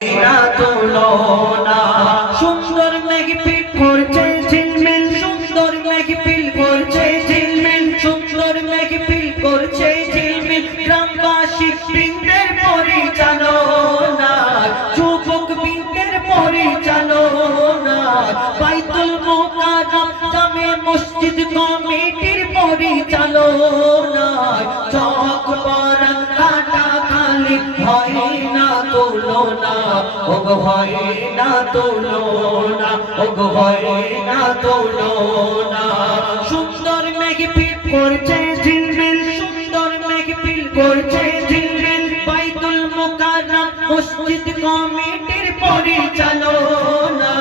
না তুলনা সুন্দর মেঘপিল করছে ঝিলমিল সুন্দর মেঘপিল করছে ঝিলমিল সুন্দর মেঘপিল করছে ঝিলমিল গ্রামবাসী বৃন্দের পরিচালনা যুবক বৃন্দের পরিচালনা বাইতুল মুকাররম জামে মসজিদ কমিটির পরিচালনা চক বরান কাটা খালি হয় না তুলনা ওগো হয় না তুলনা ওগো হয় না তুলনা সুন্দর মেঘপিল করছে ঝিলমিল সুন্দর মেঘপিল করছে ঝিলমিল বাইতুল মুকাররম মসজিদ কমিটির পরিচালনা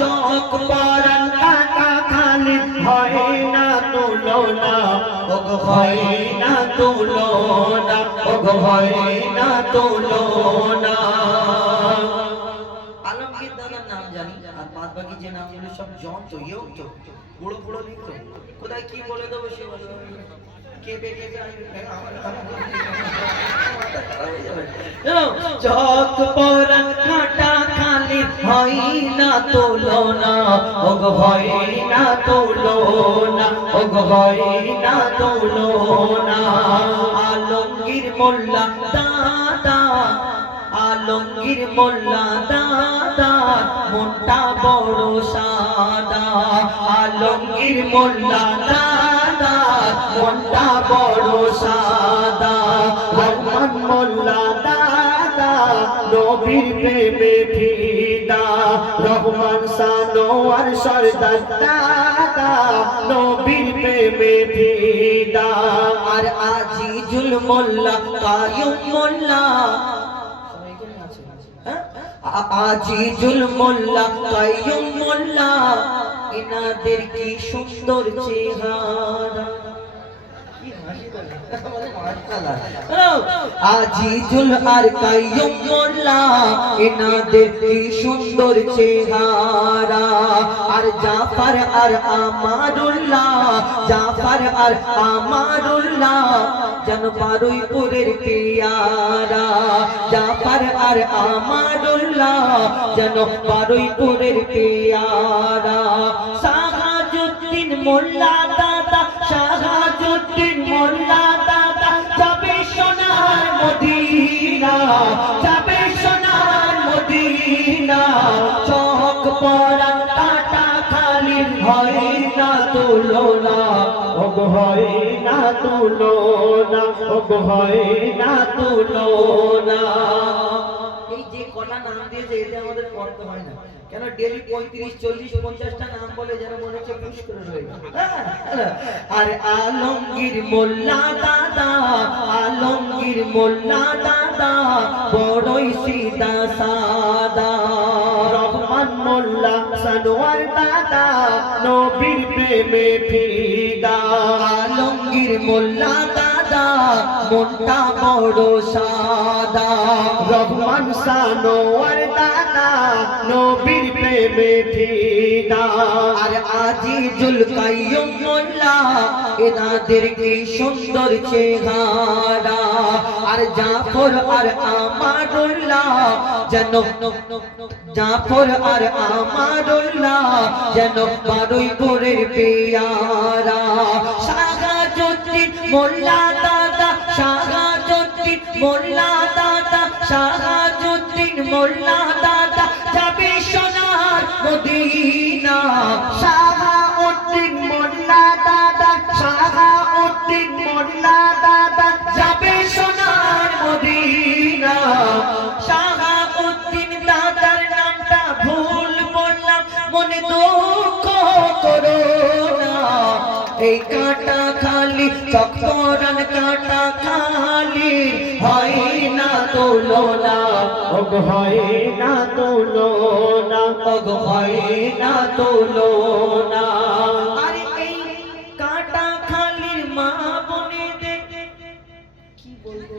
চক বরান কাটা খালি হয় না তুলনা ওগো হয় না তুলনা ওগো হয় না তুলনা আলমগীর দাদার নাম জানি আর বাদ বাকি যে নামগুলো সব জন তো ইয়েও তো বুড়ো বুড়ো লিখতো কোথায় কি বলে দেবো সে কেঁপে কেঁপে চক পরান কাটা খালি হয় না তুলনা ওগো হয় না তুলনা ওগো হয় না তুলনা আলমগীর মোল্লা দাদা আলমগীর মোল্লা দাদা মনটা বড় সাদা আলমগীর মোল্লা দাদা মনটা বড় সাদা রহমান মোল্লা দাদা নবীর প্রেমে ফিদা রহমান সানোয়ার সরদার দাদা নবীর প্রেমে ফিদা আর আজিজুল মোল্লা কায়ুম মোল্লা আজিজুল মোল্লা কায়ুম মোল্লা এনাদের কি সুন্দর চেহারা আজিজুল আর কায়ুম মোল্লা এনাদের কি সুন্দর চেহারা আর জাফর আর আমারুল্লাহ জাফর আর আমারুল্লাহ যেন বারুইপুরের পিয়ারা জাফর আর আমারুল্লাহ যেন বারুইপুরের পিয়ারা শাহাজুদ্দিন মোল্লা দাদা শাহাজুদ্দিন মোল্লা দাদা যাবে সোনার মদিনা যাবে সোনার মদিনা চক পরান কাটা খালি হয় না তুলনা ওগো হয় না তুলনা ওগো হয় না তুলনা এই যে কটা নাম দিয়েছে এতে আমাদের পড়তে হয় না কেন ডেলি 35-40-50টা নাম বলে যেন মনে হচ্ছে পুষ্কর রয়ে গেল আর আলমগীর মোল্লা দাদা আলমগীর মোল্লা দাদা বড়ই সিধা সাদা রহমান মোল্লা সানোয়ার দাদা নবীর প্রেমে ফিদা আলমগীর মোল্লা দাদা মনটা বড় সাদা রহমান সানোয়ার দাদা নবীর প্রেমে ফিদা আর আজিজুল কায়ুম মোল্লা এনাদের কি সুন্দর চেহারা আর জাফর আর আমারুল্লাহ যেন জাফর আর আমারুল্লাহ যেন বারুইপুরের পিয়ারা শাহাজুদ্দিন মোল্লা দাদা শাহাজুদ্দিন মোল্লা দাদা শাহাজুদ্দিন মোল্লা দাদা যাবে সোনার মদিনা শাহাউদ্দিন মোল্লা দাদা শাহাউদ্দিন মোল্লা দাদা যাবে সোনার মদিনা শাহাউদ্দিন দাদার নামটা ভুল বললাম মনে দুঃখ করো না এই কাটা খালি চক পরান কাটা খালি হয় না তুলনা ওগো হয় না তুলনা ওগো হয় না তুলনা আরে এই কাটা খালির মা বোনেদের কি বলবো